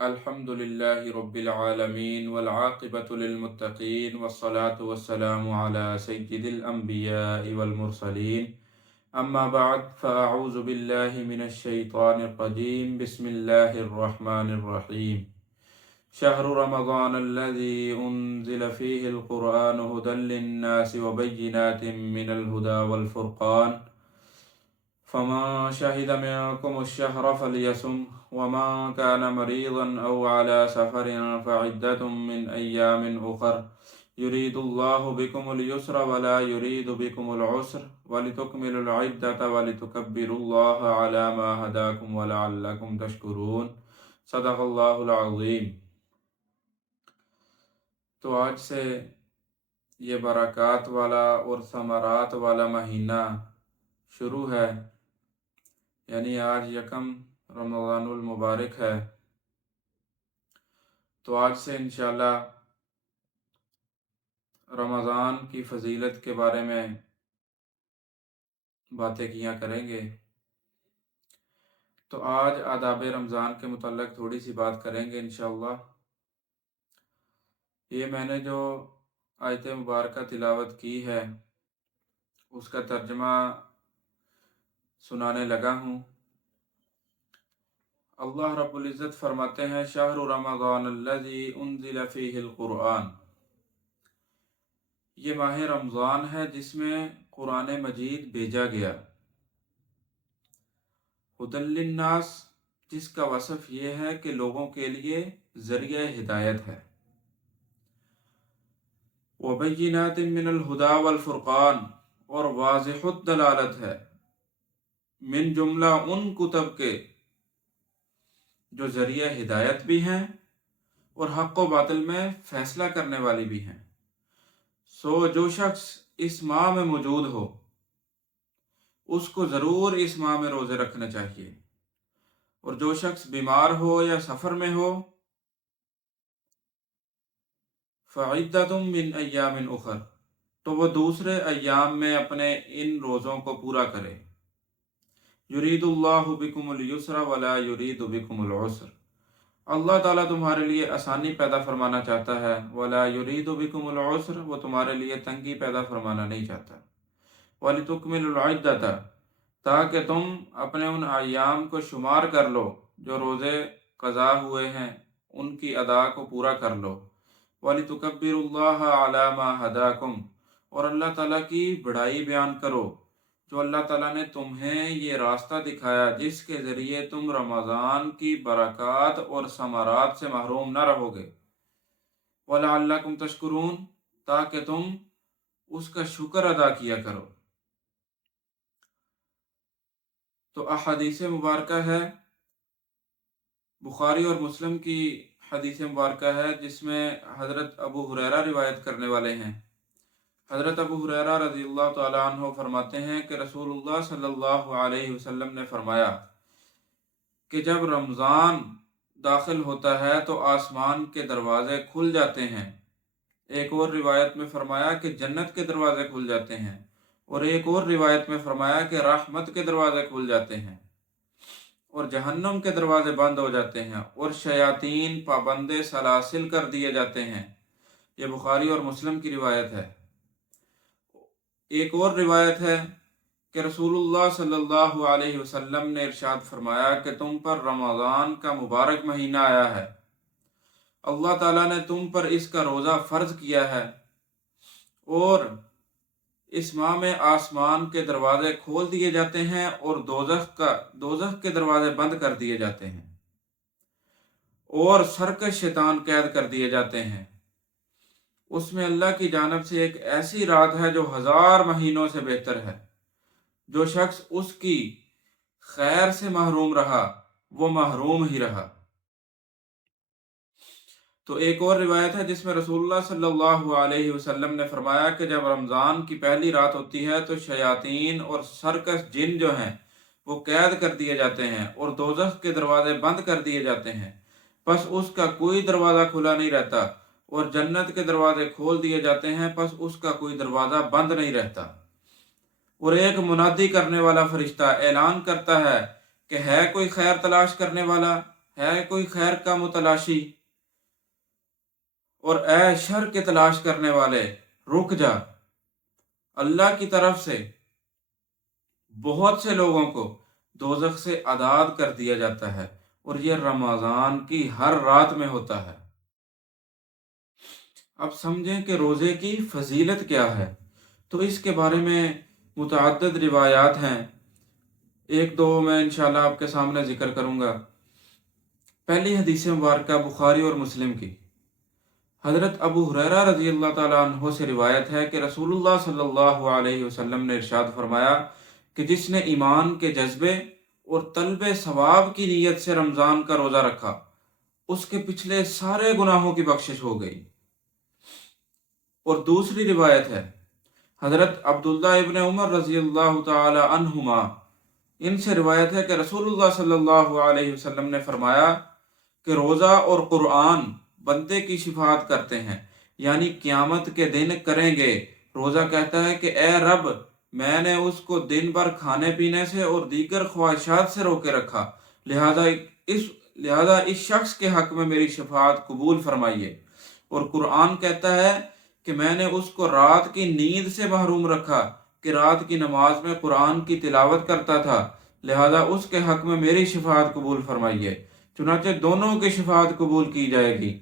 الحمد لله رب العالمين والعاقبة للمتقين والصلاة والسلام على سيد الأنبياء والمرسلين أما بعد فأعوذ بالله من الشيطان الرجيم بسم الله الرحمن الرحيم شهر رمضان الذي أنزل فيه القرآن هدى للناس وبينات من الهدى والفرقان فمن شهد منكم الشهر فليصم ومن كان مريضا أو على سفر فعدة من أيام أخر يريد الله بكم اليسر ولا يريد بكم العسر ولتكملوا العدة ولتكبروا الله على ما هداكم ولعلكم تشكرون صدق اللہ العظیم۔ تو آج سے یہ برکات والا اور ثمرات والا مہینہ شروع ہے، یعنی آج یکم رمضان المبارک ہے۔ تو آج سے انشاءاللہ رمضان کی فضیلت کے بارے میں باتیں کیا کریں گے۔ تو آج آداب رمضان کے متعلق تھوڑی سی بات کریں گے انشاءاللہ۔ یہ میں نے جو آیت مبارکہ تلاوت کی ہے اس کا ترجمہ سنانے لگا ہوں۔ اللہ رب العزت فرماتے ہیں شہر رمضان الذی انزل فیہ القرآن، یہ ماہ رمضان ہے جس میں قرآن مجید بھیجا گیا۔ ھدی للناس، جس کا وصف یہ ہے کہ لوگوں کے لیے ذریعہ ہدایت ہے۔ وبینات من الہدی والفرقان، اور واضح الدلالت ہے، من جملہ ان کتب کے جو ذریعہ ہدایت بھی ہیں اور حق و باطل میں فیصلہ کرنے والی بھی ہیں۔ سو جو شخص اس ماہ میں موجود ہو اس کو ضرور اس ماہ میں روزے رکھنے چاہیے، اور جو شخص بیمار ہو یا سفر میں ہو فعدۃ من ایام اخر، تو وہ دوسرے ایام میں اپنے ان روزوں کو پورا کرے۔ یرید اللہ بکم الیسر ولا یرید بکم العسر، اللہ تعالیٰ تمہارے لیے آسانی پیدا فرمانا چاہتا ہے، ولا یرید بکم العسر، وہ تمہارے لیے تنگی پیدا فرمانا نہیں چاہتا۔ ولتکملوا العدۃ، تاکہ تم اپنے ان ایام کو شمار کر لو جو روزے قضا ہوئے ہیں، ان کی ادا کو پورا کر لو۔ وَلِتُكَبِّرُوا اللَّهَ عَلَى مَا هَدَاكُمْ، اور اللہ تعالیٰ کی بڑائی بیان کرو جو اللہ تعالیٰ نے تمہیں یہ راستہ دکھایا جس کے ذریعے تم رمضان کی برکات اور ثمرات سے محروم نہ رہو گے۔ وَلَعَلَّكُمْ تَشْكُرُونَ، تاکہ تم اس کا شکر ادا کیا کرو۔ تو احادیث مبارکہ ہے، بخاری اور مسلم کی حدیث مبارکہ ہے جس میں حضرت ابو ہریرہ روایت کرنے والے ہیں۔ حضرت ابو ہریرہ رضی اللہ تعالیٰ عنہ فرماتے ہیں کہ رسول اللہ صلی اللہ علیہ وسلم نے فرمایا کہ جب رمضان داخل ہوتا ہے تو آسمان کے دروازے کھل جاتے ہیں۔ ایک اور روایت میں فرمایا کہ جنت کے دروازے کھل جاتے ہیں، اور ایک اور روایت میں فرمایا کہ رحمت کے دروازے کھل جاتے ہیں، اور جہنم کے دروازے بند ہو جاتے ہیں، اور شیاطین پابند سلاسل کر دیے جاتے ہیں۔ یہ بخاری اور مسلم کی روایت ہے۔ ایک اور روایت ہے کہ رسول اللہ صلی اللہ علیہ وسلم نے ارشاد فرمایا کہ تم پر رمضان کا مبارک مہینہ آیا ہے، اللہ تعالیٰ نے تم پر اس کا روزہ فرض کیا ہے، اور اس ماہ میں آسمان کے دروازے کھول دیے جاتے ہیں اور دوزخ کے دروازے بند کر دیے جاتے ہیں، اور سرکش شیطان قید کر دیے جاتے ہیں۔ اس میں اللہ کی جانب سے ایک ایسی رات ہے جو 1000 مہینوں سے بہتر ہے۔ جو شخص اس کی خیر سے محروم رہا وہ محروم ہی رہا۔ تو ایک اور روایت ہے جس میں رسول اللہ صلی اللہ علیہ وسلم نے فرمایا کہ جب رمضان کی پہلی رات ہوتی ہے تو شیاطین اور سرکش جن جو ہیں وہ قید کر دیے جاتے ہیں اور دوزخ کے دروازے بند کر دیے جاتے ہیں، پس اس کا کوئی دروازہ کھلا نہیں رہتا، اور جنت کے دروازے کھول دیے جاتے ہیں، پس اس کا کوئی دروازہ بند نہیں رہتا۔ اور ایک منادی کرنے والا فرشتہ اعلان کرتا ہے کہ ہے کوئی خیر تلاش کرنے والا، ہے کوئی خیر کا متلاشی، اور اے شر کے تلاش کرنے والے رک جا، اللہ کی طرف سے بہت سے لوگوں کو دوزخ سے آزاد کر دیا جاتا ہے، اور یہ رمضان کی ہر رات میں ہوتا ہے۔ اب سمجھیں کہ روزے کی فضیلت کیا ہے، تو اس کے بارے میں متعدد روایات ہیں، ایک دو میں انشاءاللہ آپ کے سامنے ذکر کروں گا۔ پہلی حدیث مبارکہ بخاری اور مسلم کی، حضرت ابو ہریرہ رضی اللہ تعالیٰ عنہ سے روایت ہے کہ رسول اللہ صلی اللہ علیہ وسلم نے ارشاد فرمایا کہ جس نے ایمان کے جذبے اور طلب ثواب کی نیت سے رمضان کا روزہ رکھا، اس کے پچھلے سارے گناہوں کی بخشش ہو گئی۔ اور دوسری روایت ہے حضرت عبداللہ ابن عمر رضی اللہ تعالی عنہما، ان سے روایت ہے کہ رسول اللہ صلی اللہ علیہ وسلم نے فرمایا کہ روزہ اور قرآن بندے کی شفاعت کرتے ہیں، یعنی قیامت کے دن کریں گے۔ روزہ کہتا ہے کہ اے رب، میں نے اس کو دن بھر کھانے پینے سے اور دیگر خواہشات سے روکے رکھا، لہذا اس شخص کے حق میں میری شفاعت قبول فرمائیے۔ اور قرآن کہتا ہے کہ میں نے اس کو رات کی نیند سے محروم رکھا کہ رات کی نماز میں قرآن کی تلاوت کرتا تھا، لہذا اس کے حق میں میری شفاعت قبول فرمائیے۔ چنانچہ دونوں کی شفاعت قبول کی جائے گی۔